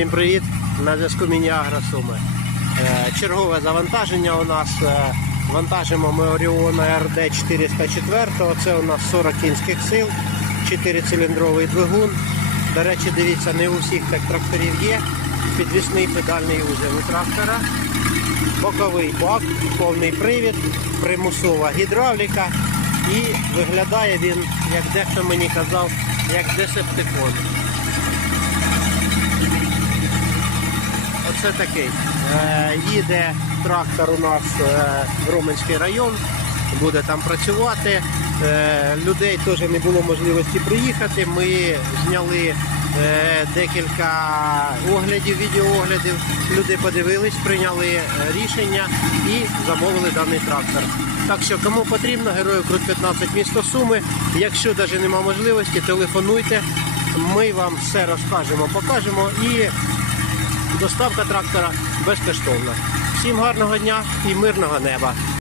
Всім привіт! На зв'язку Міні-Агро Суми. Е, Чергове завантаження у нас. е, Вантажимо ми Оріона РД 404. Це у нас 40 кінських сил, 4-циліндровий двигун. До речі, дивіться, не у всіх так тракторів є. Підвісний педальний узел у трактора. Боковий бак, повний привід, примусова гідравліка. І виглядає він, як дехто мені казав, як десептикон. Оце такий. Е, їде трактор у нас е, в Роменський район, буде там працювати. Е, людей теж не було можливості приїхати. Ми зняли декілька оглядів, відеооглядів. Люди подивились, прийняли рішення і замовили даний трактор. Так що, кому потрібно, герою Крут 15 місто Суми. Якщо навіть немає можливості, телефонуйте. Ми вам все розкажемо, покажемо і Доставка трактора безкоштовна. Всім гарного дня і мирного неба.